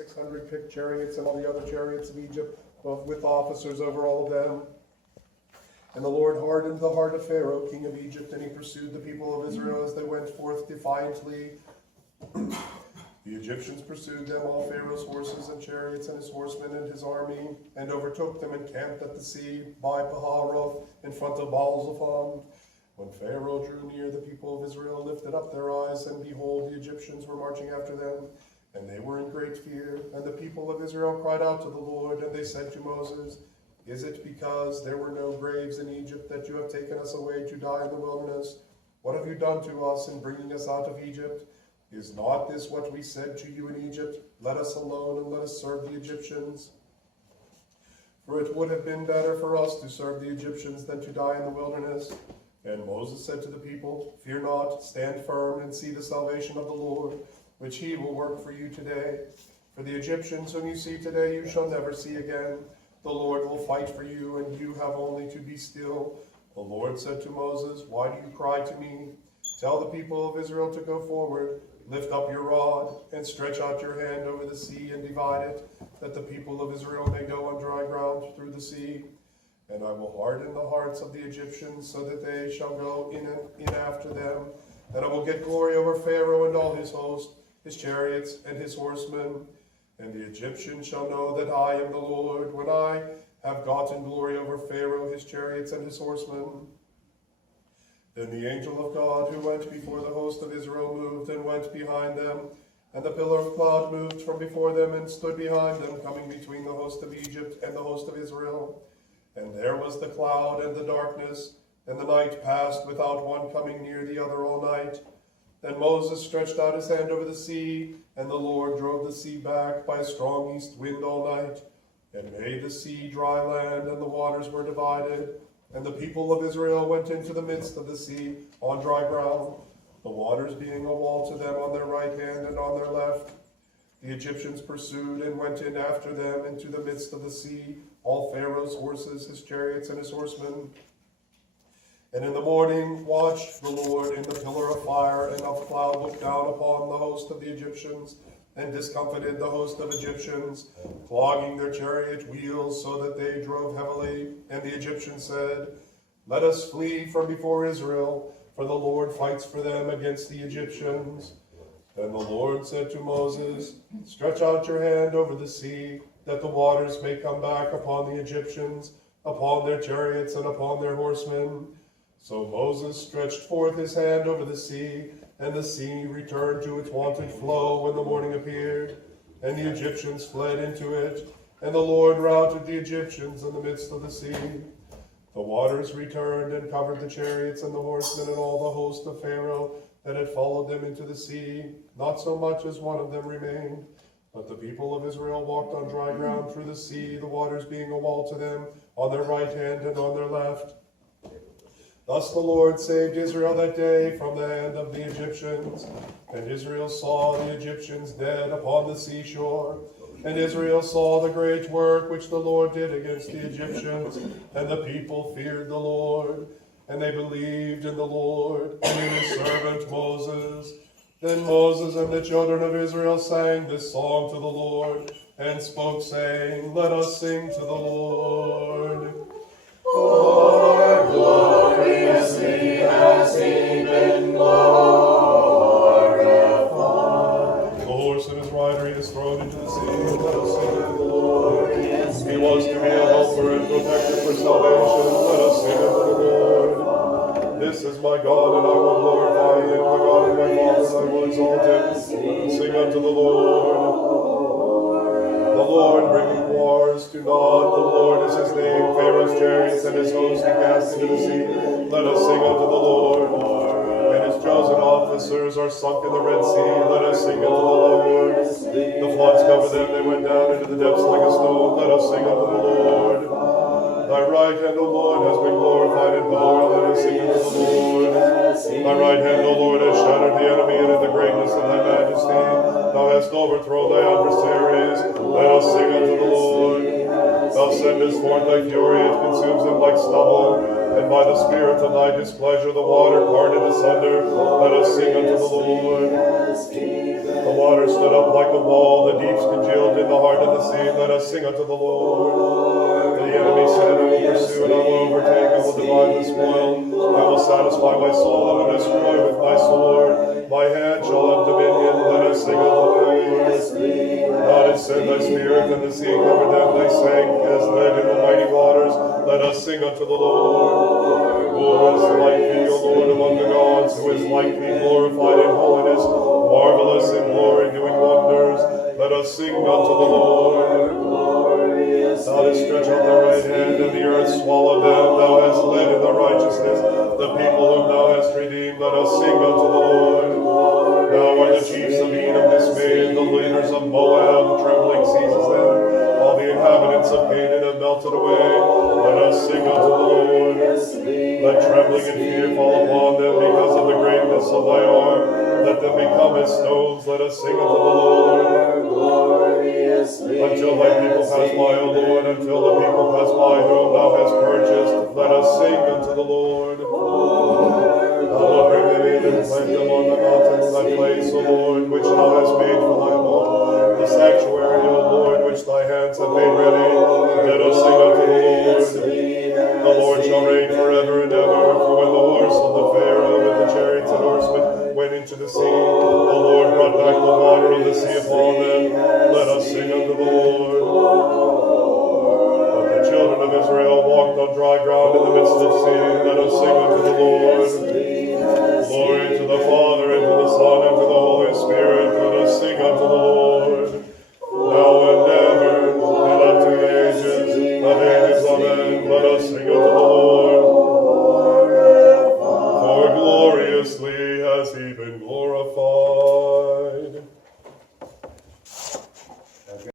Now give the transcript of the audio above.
600 picked chariots and all the other chariots of Egypt, with officers over all of them. And the Lord hardened the heart of Pharaoh, king of Egypt, and he pursued the people of Israel as they went forth defiantly. The Egyptians pursued them, all Pharaoh's horses and chariots and his horsemen and his army, and overtook them and camped at the sea by Paharoth in front of Baal-Zephon. When Pharaoh drew near, the people of Israel lifted up their eyes, and behold, the Egyptians were marching after them, and they were in great fear. And the people of Israel cried out to the Lord, and they said to Moses, "Is it because there were no graves in Egypt that you have taken us away to die in the wilderness? What have you done to us in bringing us out of Egypt? Is not this what we said to you in Egypt? Let us alone and let us serve the Egyptians. For it would have been better for us to serve the Egyptians than to die in the wilderness." And Moses said to the people, "Fear not, stand firm and see the salvation of the Lord, which he will work for you today. For the Egyptians whom you see today you shall never see again. The Lord will fight for you, and you have only to be still." The Lord said to Moses, "Why do you cry to me? Tell the people of Israel to go forward. Lift up your rod and stretch out your hand over the sea and divide it, that the people of Israel may go on dry ground through the sea. And I will harden the hearts of the Egyptians, so that they shall go in after them. And I will get glory over Pharaoh and all his host, his chariots and his horsemen. And the Egyptians shall know that I am the Lord, when I have gotten glory over Pharaoh, his chariots and his horsemen." Then the angel of God, who went before the host of Israel, moved and went behind them. And the pillar of cloud moved from before them and stood behind them, coming between the host of Egypt and the host of Israel. And there was the cloud and the darkness, and the night passed without one coming near the other all night. Then Moses stretched out his hand over the sea, and the Lord drove the sea back by a strong east wind all night, and made the sea dry land, and the waters were divided. And the people of Israel went into the midst of the sea on dry ground, the waters being a wall to them on their right hand and on their left. The Egyptians pursued and went in after them into the midst of the sea, all Pharaoh's horses, his chariots, and his horsemen. And in the morning watched the Lord in the pillar of fire and of cloud looked down upon the host of the Egyptians, and discomfited the host of Egyptians, clogging their chariot wheels so that they drove heavily. And the Egyptians said, "Let us flee from before Israel, for the Lord fights for them against the Egyptians." Then the Lord said to Moses, "Stretch out your hand over the sea, that the waters may come back upon the Egyptians, upon their chariots and upon their horsemen." So Moses stretched forth his hand over the sea, and the sea returned to its wonted flow when the morning appeared, and the Egyptians fled into it, and the Lord routed the Egyptians in the midst of the sea. The waters returned and covered the chariots and the horsemen and all the host of Pharaoh that had followed them into the sea. Not so much as one of them remained. But the people of Israel walked on dry ground through the sea, the waters being a wall to them on their right hand and on their left. Thus the Lord saved Israel that day from the hand of the Egyptians. And Israel saw the Egyptians dead upon the seashore. And Israel saw the great work which the Lord did against the Egyptians. And the people feared the Lord. And they believed in the Lord and in his servant Moses. Then Moses and the children of Israel sang this song to the Lord, and spoke, saying, "Let us sing to the Lord. For gloriously has he been glorified. The horse and his rider he is thrown into the sea. Let us sing unto the Lord. He was to be a helper and protector for salvation. Let us sing unto the Lord. This is my God, and I will glorify him. My God and my Father, I will exalt him. Sing unto the Lord. The Lord bringing wars to naught. The Lord is his name. Pharaoh's chariots and his host he cast into the sea. Let us sing unto the Lord. And his chosen officers are sunk in the Red Sea. Let us sing unto the Lord. The floods covered them. They went down into the depths like a stone. Let us sing unto the Lord. Thy right hand, O Lord, has been glorified in power. Let us sing unto the Lord. Thy right hand, O Lord, has shattered the enemy, and in the greatness of thy majesty thou hast overthrown thy adversaries. Let us sing unto the Lord. Thou sendest forth thy fury, it consumes them like stubble, and by the spirit of thy displeasure the water parted asunder. Let us sing unto the Lord. The waters stood up like a wall, the deeps congealed heart of the sea, let us sing unto the Lord. The enemy said, I will pursue and I will overtake, I will divide the spoil, I will satisfy my soul, I will destroy with my sword. My hand shall have dominion, let us sing unto the Lord. God has sent thy spirit, and the sea covered them, they sank as lead in the mighty waters. Let us sing unto the Lord. Who is like thee, O Lord, among the gods? Who is like thee, glorified in holiness, marvelous in glory, doing wonders? Let us sing unto the Lord. Thou hast stretched out thy right hand, and the earth swallowed them. Thou hast led in the righteousness the people whom thou hast redeemed. Let us sing unto the Lord. Now are the chiefs of Edom dismayed, the leaders of Moab, trembling seizes them. All the inhabitants of Canaan have melted away. Let us sing unto the Lord. Let trembling and fear fall upon them because of the greatness of thy arm. Let them become as stones. Let us sing unto the Lord. Until thy people pass by, O Lord, until the people pass by whom thou hast purchased, let us sing unto the Lord. Thou wilt bring them in and plant them on the mountain, that place, O Lord, which thou hast made for thy abode, the sanctuary, O Lord, which thy hands have made ready. Let us sing unto the Lord. The Lord shall reign forever and ever, for when the horse of the Pharaoh with the chariots and horsemen went into the sea, the Lord brought back the water of the sea upon them. Let us sing unto the Lord. But the children of Israel walked on dry ground in the midst of sea. Let us sing unto the Lord.